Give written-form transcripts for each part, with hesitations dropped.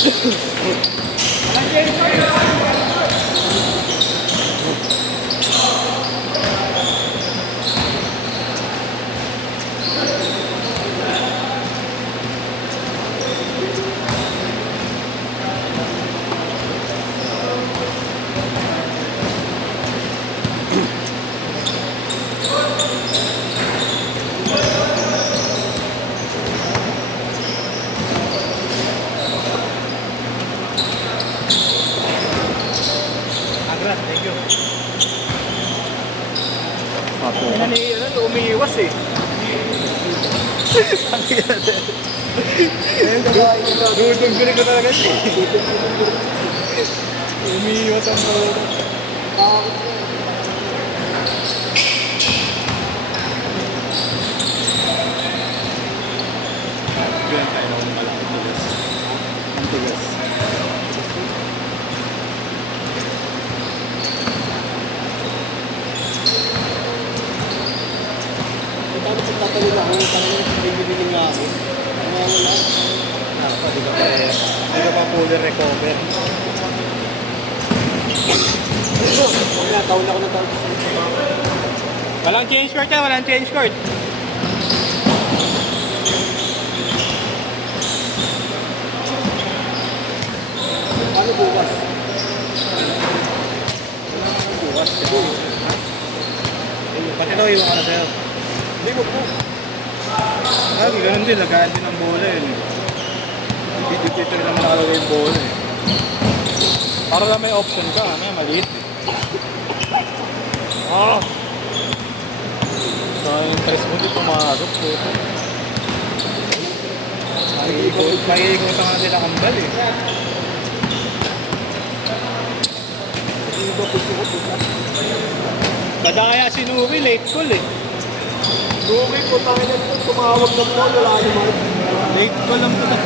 Thank you. Umiiwas eh. Dudugdurin ko talaga siya. Umiiwas ang pala. Ganyan tayo na kung malaki ang tigas. Ang tigas. Tapos tatayo na ako, talagang bibigyan nga ako. Wala. Di ka pa fully recover. Wala, taon ako ng taon. Walang change cord yan, walang change cord. Ano bukas? Bukas. Pati daw yung ano sa'yo. Hindi mo po. Ganun din, lagaan din ang bola yun. Dito naman nakalagay yung bola eh. Para lang may option ka, may maliit eh. So yung press mo dito pumasok po. Makikikot ang nila kambal eh. Iba po siya po. Kadaya si Nuki, late call eh. Rumi po tayo na ito, tumawag na po, wala naman. Late call lang ito.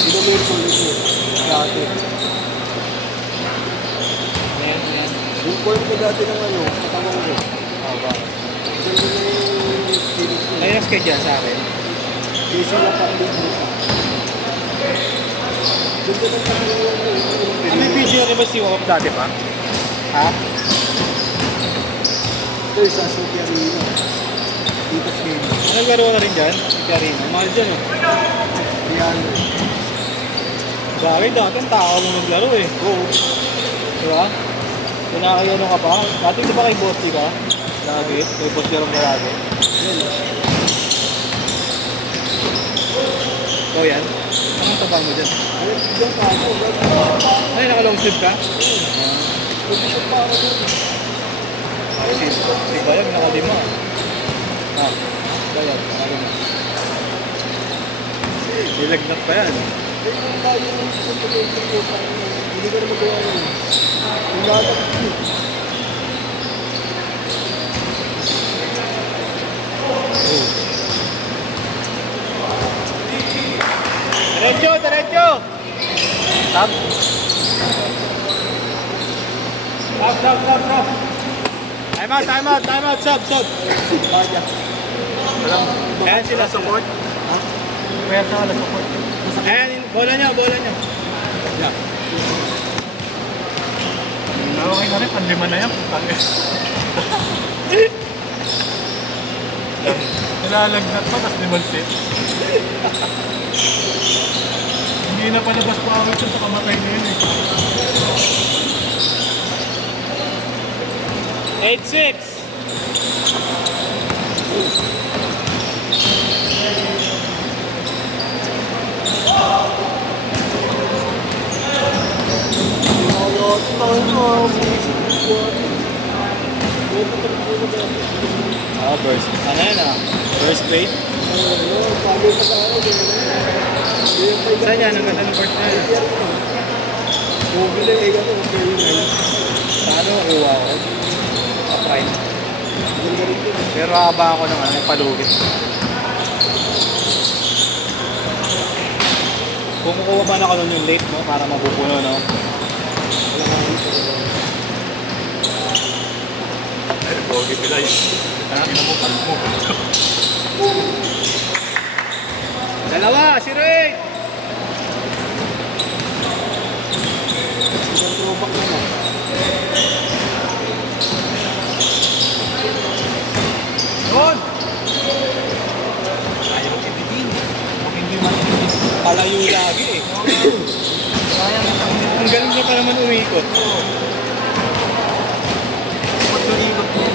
Sino may police mo? Dati. Ayan. Yung point ko dati ng ano, katawang ko. Aba. Ganda na yung series ko. Layas kayo dyan sa akin. Kasi na parang dito. Ganda na katawang ko. May video rin ba si Wop dati pa? Ha? Ito yung sa Suki Arena. Dito sa game. Naglaro ka rin dyan? Si Karina. Mahal dyan eh. Yan. Bakit dati ang tao mo naglaro eh. Oo. Diba? Pinakayano ka pa? Dati di ba kay Bosti ka? Lagi? Kay Bosti rin ka lagi? So yan? Anong tabang mo dyan? Ano dyan pa ako? Ay, naka-long sleeve ka? Position pa ako dyan. Si Bayag naka-lima. Bayag, naka-lima. Nilagnat pa yan. Kaya yung tayo yung competition ko sa hindi ko na magawa yun. Yung lahat Diretso! Diretso! Stop! Stop! Time out! Stop! Ayan sila support. kaya sa alam support. Ayan, bola nyo. Yeah. Okay na rin, panlima na yan. Nalalagnat pa, tapos limang set. Hindi na palabas pa ako ito, kamatay na yun eh. 8-6. Oo, burst. Ano yan ah? Burst plate? Bagay pa sa akin. Saan yan? Ang ganda ng part na yan. Mobile eh, ano, okay yun eh. Saan ako kuha ko? Sa prime. Ganda rin yun. Pero haba ako ng ano, yung palugit. Kumukuha pa na ako nun yung late mo para mapupuno, no? Ay, pogi pila yun. Ina mo, kalmo. Dalawa, si Ray! Isang throwback na lang. Doon! Ayaw kibitin. Kung hindi man palayo lagi eh. Sayang, ang galing niya pa naman umikot. Pagsulikot mo.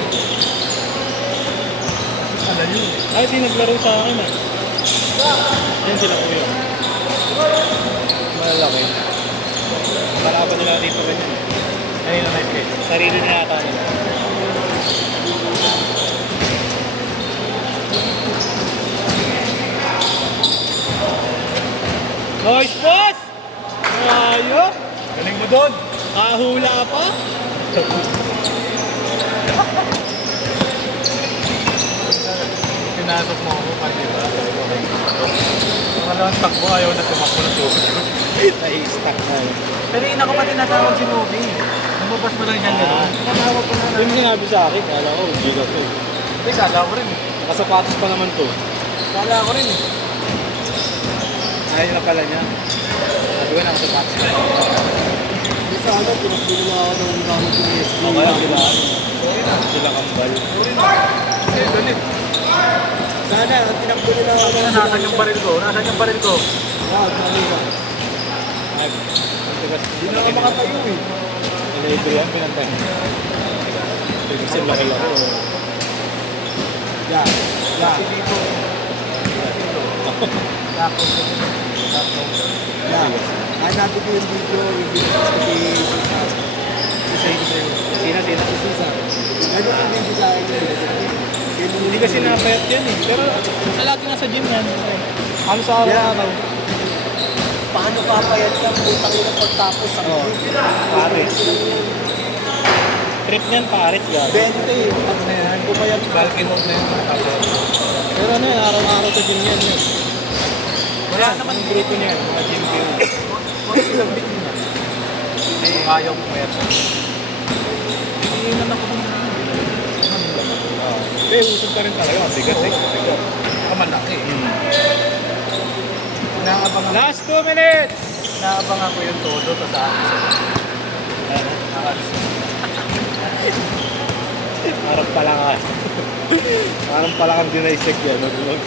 Palayo. Ay, di naglaro sa akin ah. Yan sila kuya. Malalaki. Kalaban nila dito ganyan. Ayun na nice guys. Sarili na yata nila. Nice boss! Ayop! Galing mo doon! Kahula pa? Pinasok mo ako pa, di ba? Pangalawang takbo, ayaw na tumakbo ng tubig. Nai-stuck na yun. Pero yun ako pa tinatawag si Moby. Lumabas mo lang dyan gano'n. Natawag ko na Yung sinabi sa akin, kala ko, Gila to. Hindi, kala ko rin eh. Nakasapatos pa naman to. Kala ko rin eh. Ayaw na pala niya. Sabi ko, nakasapatos pa. Hindi sa ano, pinakbili na ako ng gamit ng SK. O kaya sila, sila kambal. Hindi, galit. Sana, pinakbili na ako ng Nasaan yung baril ko? Nasaan yung baril ko? Kanina. Ay, ang tigas. Hindi na ako makatayo eh. Nila Adrian, pinantay. Tigas yung laki-laki. Yan. Yan. Yan. Hanapin ko yung video, yung video sa Sina? si Cesar. Ano yung video sa akin? Hindi kasi napayat yan eh. Pero lagi nasa gym yan. Ano sa araw-araw? Paano papayat ka? Putang ina pagtapos sa Oo. Paris. Trip niyan Paris, gabi. 20. Pag na yan, pumayat ka. Balkinot na yun. Pero ano yan, araw-araw sa gym yan eh. Wala naman Yung grupo niya, mga gym kayo. Huwag silang bit niya. Hindi ayaw ko kaya siya. Hindi naman ako kung Hindi, usog pa rin talaga. Bigat eh. Bigat. kamalaki eh. Naabangan Last 2 minutes! Naabangan ko yung todo to sa akin. Nakalis. Parang pala ka. Parang pala kang dinaisek yan. Mag-ulog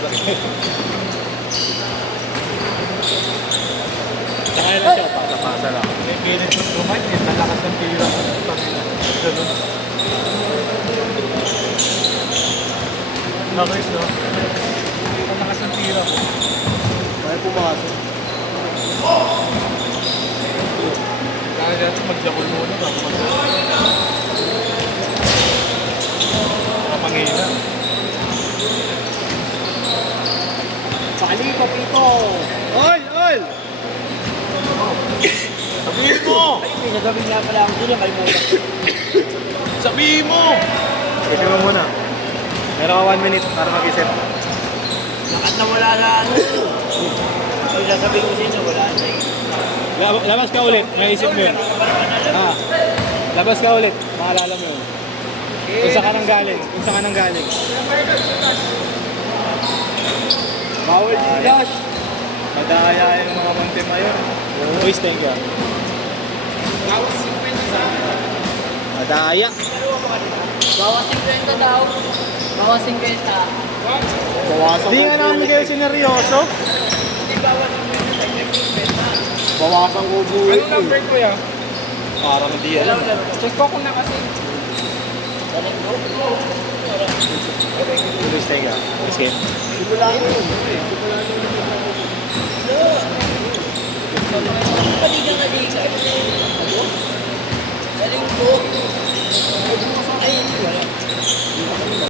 Tsaka na siya, pasa-pasa lang. May pilit yung dumay eh. Nalakas ng tira ko. Ganun. Nakais no? Nalakas ng tira ko. Kaya pumasok. Kaya natin mag-jakol muna bago Pamangina. Pali, papito! Ol! Ol! Sabihin mo! Ay, may nagawin nga pala ako dun, kalimutan. Sabihin mo! Kasi mo muna. Meron ka 1 minute para mag-isip. Lakat na wala na ano. Yung sasabihin ko sa inyo, wala na eh. Labas ka ulit, maisip mo yun. Ah, labas ka ulit, maalala mo yun. Kung saan ka nang galing, kung saan ka nang galing. Bawal din Josh. Madaya yung mga Montemayor. Boys, thank you. Madaya. Bawas 50 daw. Bawas 50. Bawasan Hindi nga namin kayo sineryoso. Bawasan ko buhay Anong number ko yan? Parang hindi alam. Check ko kung na kasi. Boys, thank you. Escape. Simula ko yun. Simula ko yun. Paligang-aligang. Galing ko.